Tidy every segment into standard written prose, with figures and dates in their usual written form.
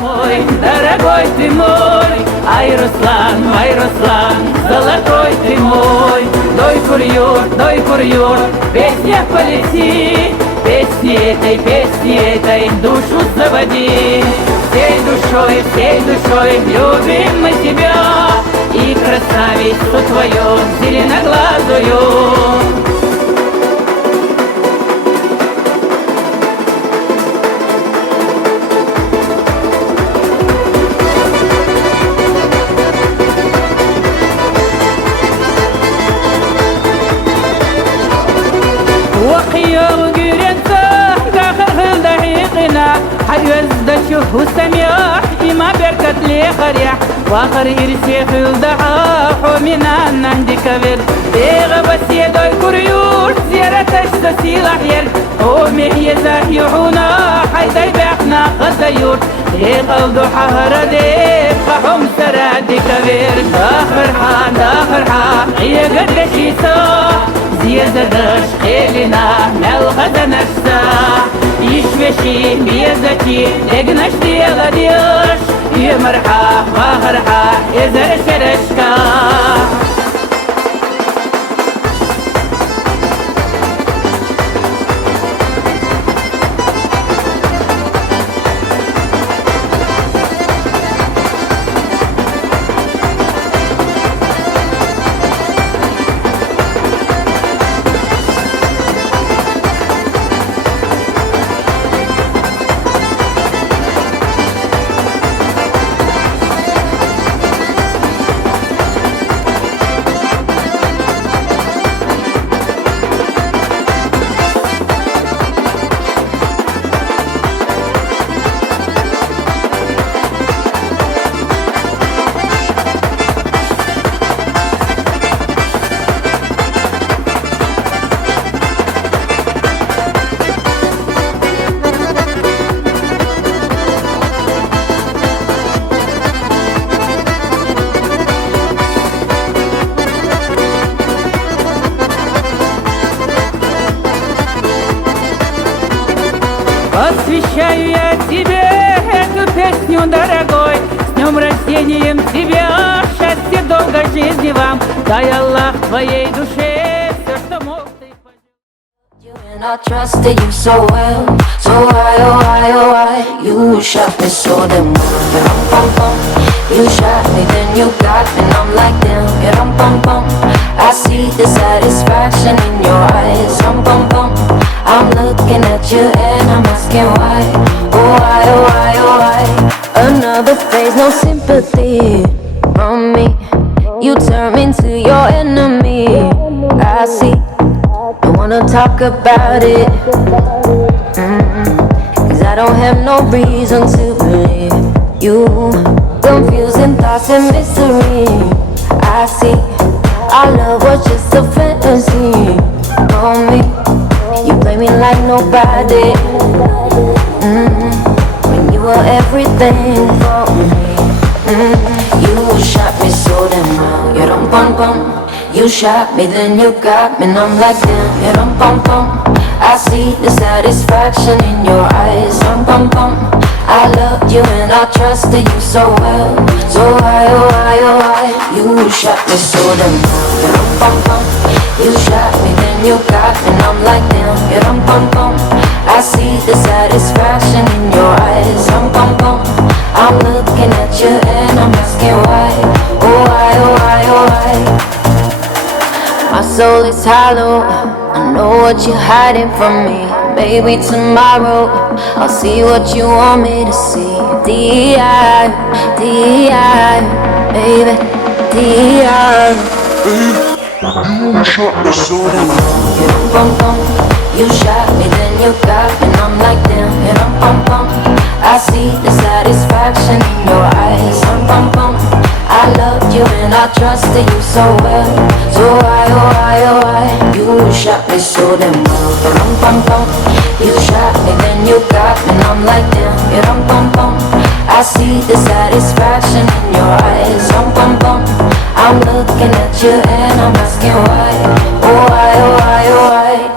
мой, дорогой ты мой, ай, Руслан, золотой ты мой. Дой курьер, песня полети, песни этой душу заводи. Всей душой любим мы тебя и красавицу твою зеленоглазую. شوفه سميح إما بركت لي خريح وآخر يرسيخ الضعاف ومن عندي كبير بيغ بس يدوي كريور زيارة تشتسي الأحير قومي يزاحيحونا حيثي بيحنا غزيور يقلدو حهر ديب قحوم سرادي كبير آخر حان يقد شيسا زيادة دش خيلنا ملغة نفسا يشوشي بيزتي اجنش دي غديش يمرحا وغرحا يزر شرشكا Посвящаю я тебе эту песню, дорогой. С днем рождением тебя, счастья, долгой жизни вам. Дай Аллах твоей душе все, что мог ты поделать. And I trusted you so well, so why, oh why, oh why you shot me so damn well. You shot me, then you got me, and I'm like damn. I see the satisfaction in your eyes. I'm looking at you and I'm asking why, oh why, oh why, oh why. Another phase, no sympathy from me. You turn me into your enemy. I see. Don't wanna talk about it. Cause I don't have no reason to believe you. Confusing thoughts and mystery. I see. Our love was just a fantasy on me. You play me like nobody. When you were everything for me. You shot me so damn well. You don't bum. You shot me, then you got me, and I'm like damn. You don't bum. I see the satisfaction in your eyes. I loved you and I trusted you so well. So why, oh why, oh why you shot me so damn well. You don't bum. You shot me, then you got me, and I'm like damn. You don't bum. I see the satisfaction in your eyes. I'm looking at you and I'm asking why, oh why, oh why, oh why. My soul is hollow, I know what you're hiding from me. Maybe tomorrow I'll see what you want me to see. D.I., baby, D.I. You shot me so damn well. You shot me, then you got me, and I'm like damn. I see the satisfaction in your eyes. I loved you and I trusted you so well. So why, oh why, oh why you shot me so damn well. You shot me, then you got me, and I'm like damn. I see the satisfaction in your eyes. I'm looking at you and I'm asking why, oh why, oh why, oh why.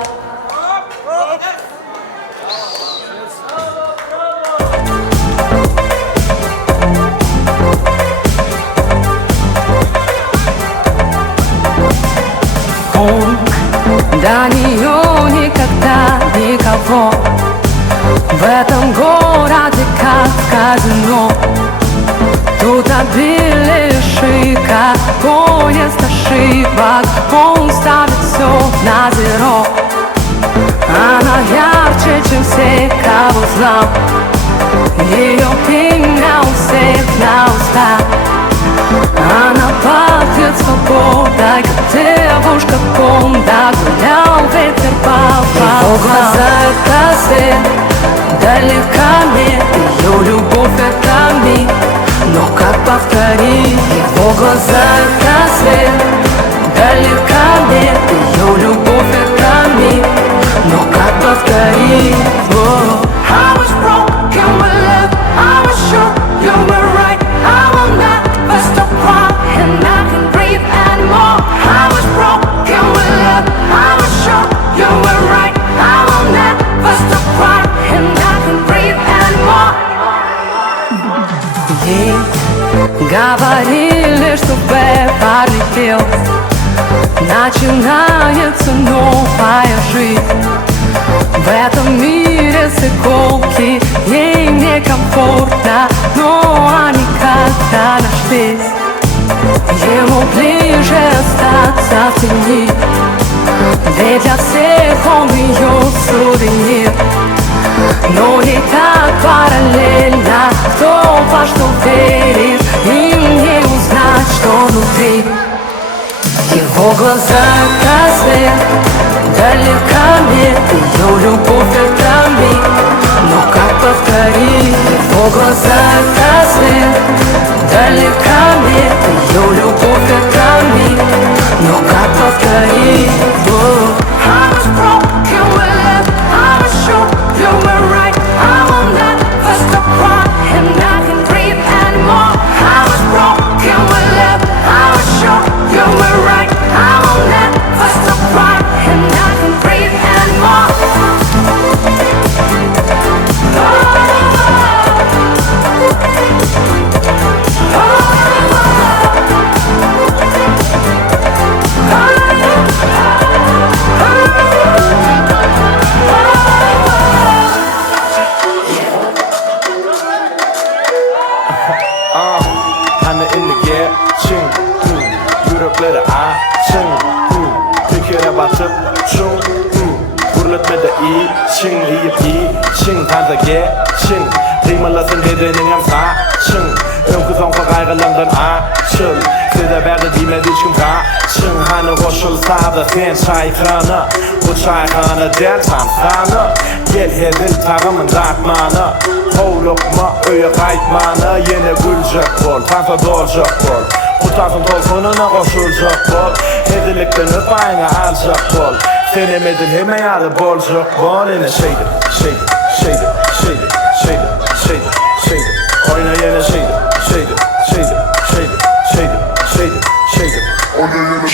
казино. Тут обилие шика, поезд ошибок, он ставит все на зеро. Она ярче, чем все, кого знал. Ее имя у всех на устах. Она пахнет свободой, как девушка Бонда. Гулял ветер по волнам. Его глаза — это свет, далека нет. Ее любовь — это миг, но как повторить? Его глаза — это свет, далека нет. Ее любовь — это миг, но как повторить? I was broken with love, I was sure you were right. I will never stop crying, I can't breathe anymore. I was broken with love, I was sure you were right. I will never stop crying, I can't breathe anymore. Ей говорили, что Беверли Хиллз начинается новая жизнь. В этом мире с иголки ей некомфортно, но они как-то нашлись. Ему ближе остаться в тени, ведь для всех он ее сувенир. Но не так параллельно, кто во что верит, им не узнать, что внутри. Его глаза — это свет, далека нет. Ее любовь — это миг, но как повторить? Его глаза — это свет, далека нет. Ее любовь — это миг, но как повторить? I was broken with love, I was sure you were right. I will never stop crying, I can't breathe anymore. I was broken with love, I was sure you were right. I will never stop crying, I can't breathe anymore. Hani inlige çing yürekleri açın bir kere batıp çun Vurultmada için yiyip için Tanrı geçin Kıymalasın bedenin hem saçın Önkü sonka kaygılarından açıl Size belki değmez hiç kim kaçın Hani koşulsa da sen çaykanı Bu çaykanı del tam sana Gel hedil tarımın dartmanı Kovlukma öye kaytmanı Yine gülecek bol Tanrı dolacak bol Kutansın tolkununa koşulacak bol Hedilikten öpayına alacak bol Senem edilheme yalı bolcuk bol Yine şeydir Oyna yine şeydir Oyna yine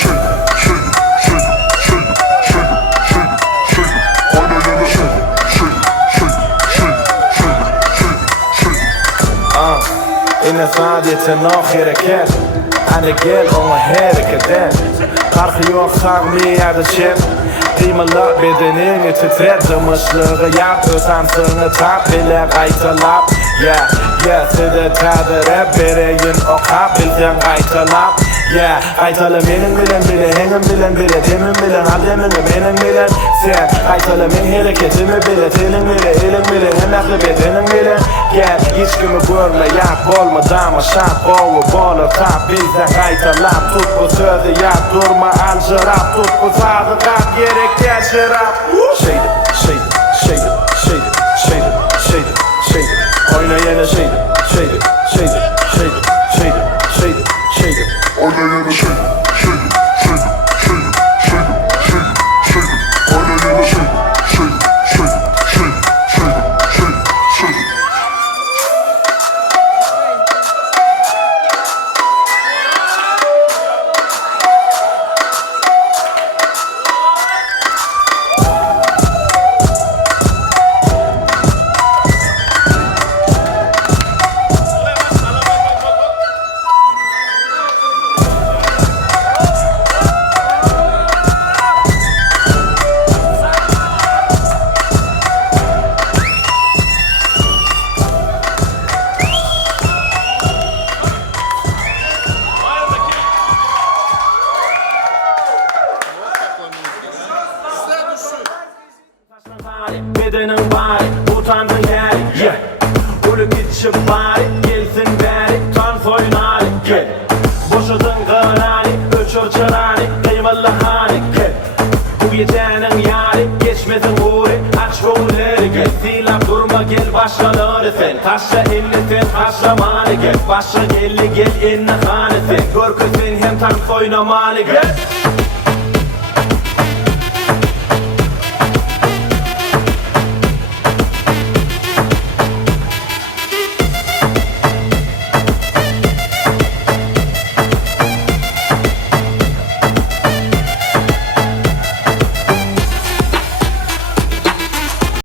Yine saadeti nok hareket Hani gel ona hareket et Karkı yok sağmayı çep Kıymalar bedenini titrer Dımışlığı yap Ötansını tap bile kaytalap Size tadır hep Bereyin o kap Bilden kaytalap Kaytalı menin bilen bile Henin bilen bile Demin bilen Aldemini menin bilen Sen kaytalı men hareketimi bile Telin bile elin bile Hem aklı bedenin bile Gel hiç kimi görme Yap olmadan mı şart Boğu bolu tap Bizden kaytalap Tut bu sözü yap Durma al şarap Tut bu sağdı kap Gerek gel şarap Şeydir Oyna yine şeydir Oyna yine Kulüp içi bari gelsin beri tan foynari gel Boşadın gırani ölçür çırani kıymalı hani gel Bu gecenin yari geçmedin uğri aç rolleri gel Silap durma gel başkaları sen Taşla elini sen taşlamanı gel Başla gelli gel enni hani sen Görkü sen hem tan foynamalı gel